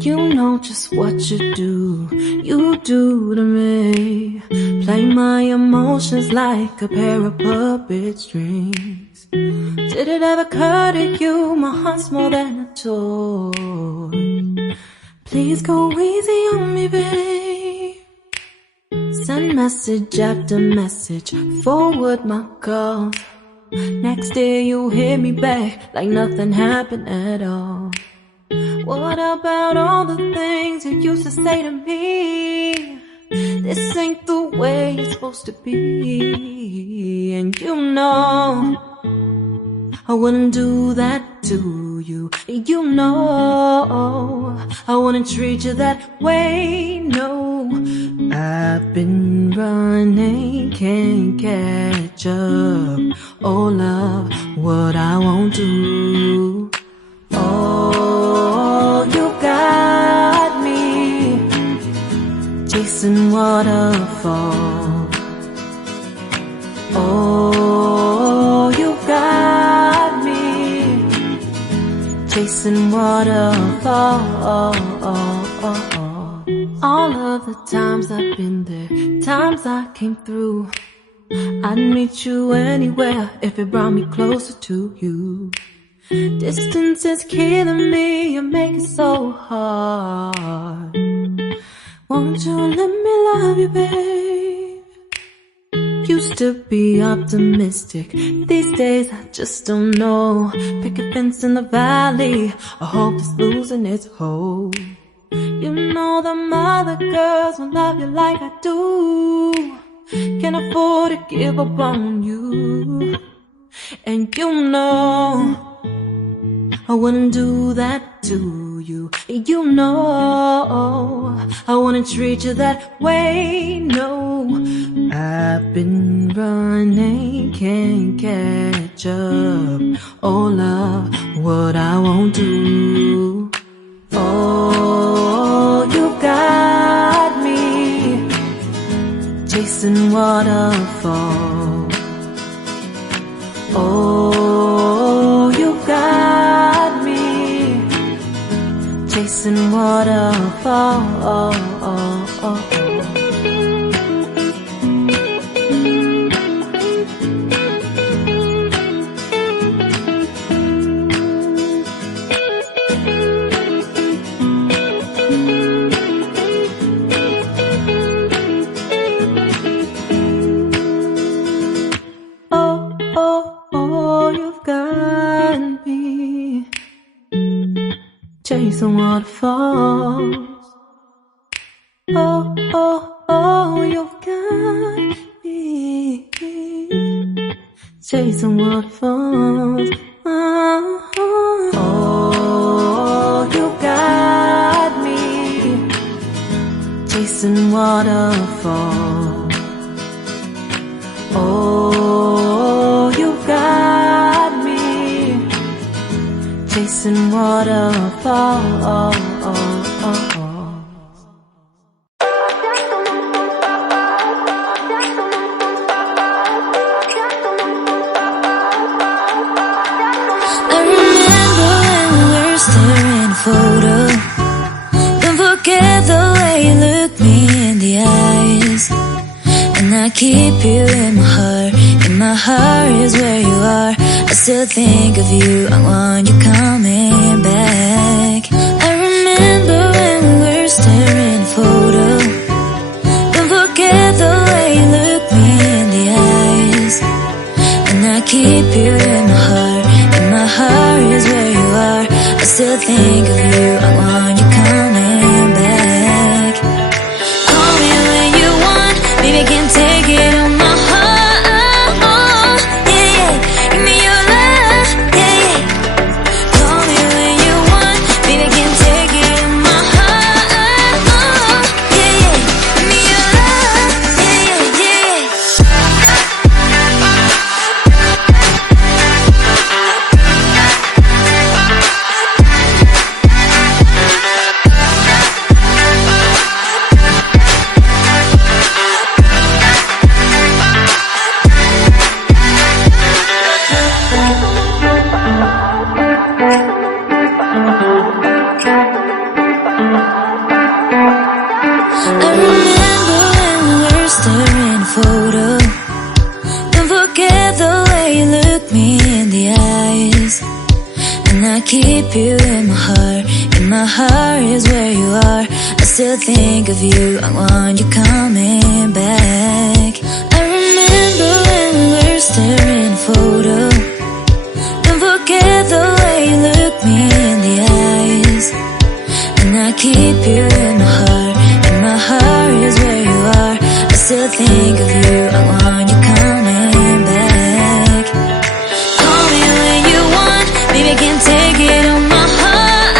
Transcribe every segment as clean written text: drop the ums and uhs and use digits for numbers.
You know just what you do to me. Play my emotions like a pair of puppet strings. Did it ever occur to you my heart's more than a toy? Please go easy on me, babe. Send message after message, forward my calls. Next day you hit me back like nothing happened at all. What about all the things you used to say to me? This ain't the way it's supposed to be. And you know I wouldn't do that to you. You know I wouldn't treat you that way, no. I've been running, can't catch up. Oh love, what I won't do. Oh, you got me chasing waterfalls. Oh, you got me chasing waterfalls. All of the times I've been there, times I came through, I'd meet you anywhere if it brought me closer to you. Distance is killing me, you make it so hard. Won't you let me love you, babe? Used to be optimistic, these days I just don't know. Pick a fence in the valley, I hope it's losing its hold. You know them other girls won't love you like I do. Can't afford to give up on you. And you know I wouldn't do that to you. You know I wouldn't treat you that way, no. I've been running, can't catch up. Oh love, what I won't do. Oh, you got me chasing waterfalls. Oh, you got me chasing waterfalls. Chasing waterfalls. Oh, oh, oh, you've got me chasing waterfalls. Oh, oh, you got me chasing waterfalls. Oh, you got me chasing waterfalls. I remember when we were staring at a photo. Don't forget the way you look me in the eyes. And I keep you in my heart. In my heart is where you are. I still think of you, I want you coming back. I remember when we were staring at a photo. Don't forget the way you look me in the eyes. And I keep you in my heart. In my heart is where you are. I still think of you, I want you coming back. Call me when you want, baby, I can take it on my heart. forget the way you look me in the eyes. And I keep you in my heart is where you are. I still think of you, I want you coming back. I remember when we were staring a photo. Don't forget the way you look me in the eyes. And I keep you in my heart is where you are. I still think of you, I want you coming back. Call me when you want, baby, I can't take it on my heart.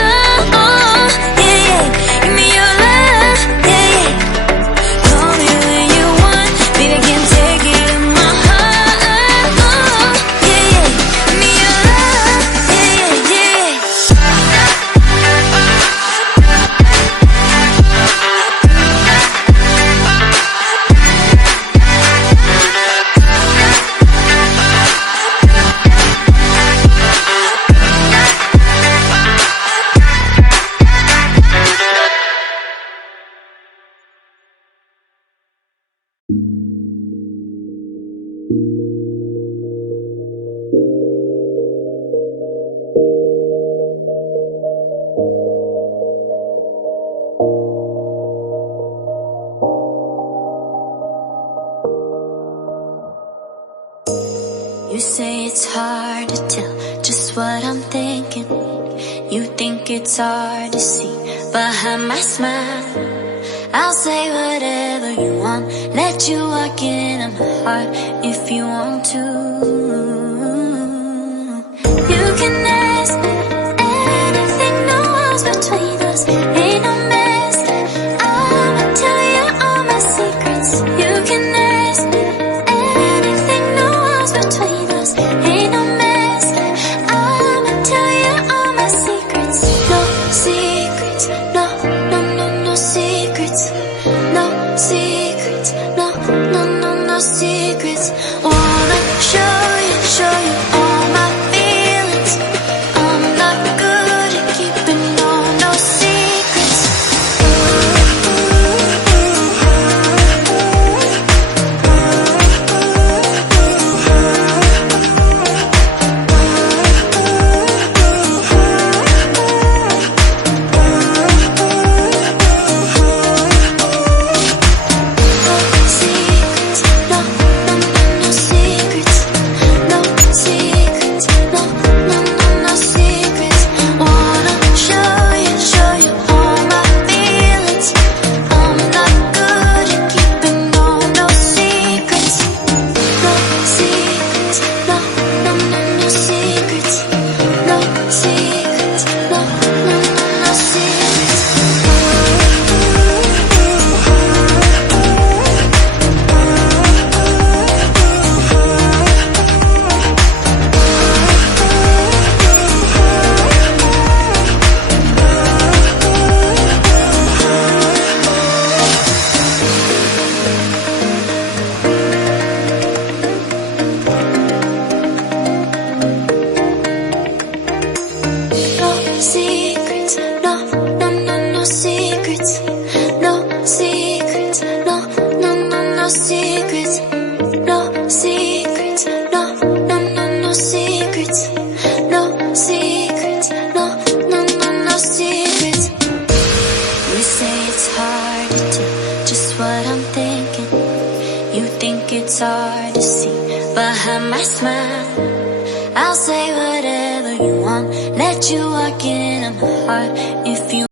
Yeah, yeah, give me your love, yeah, yeah. Call me when you want, baby, I can't take it on my heart. Yeah, yeah, give me your love, yeah, yeah, yeah. You say it's hard to tell just what I'm thinking. You think it's hard to see behind my smile. I'll say whatever you want, let you walk into my heart if you want to. You can ask me anything, no walls between us, ain't no mess. I'ma tell you all my secrets. You can ask me anything, no walls between us, ain't no mess. I'ma tell you all my secrets. No secrets, no, no, no, no secrets. No secrets, no, no, no, no secrets. Wanna show you all my feelings. I'm not good at keeping no secrets. It's hard to see behind my smile. I'll say whatever you want, let you walk into my heart if you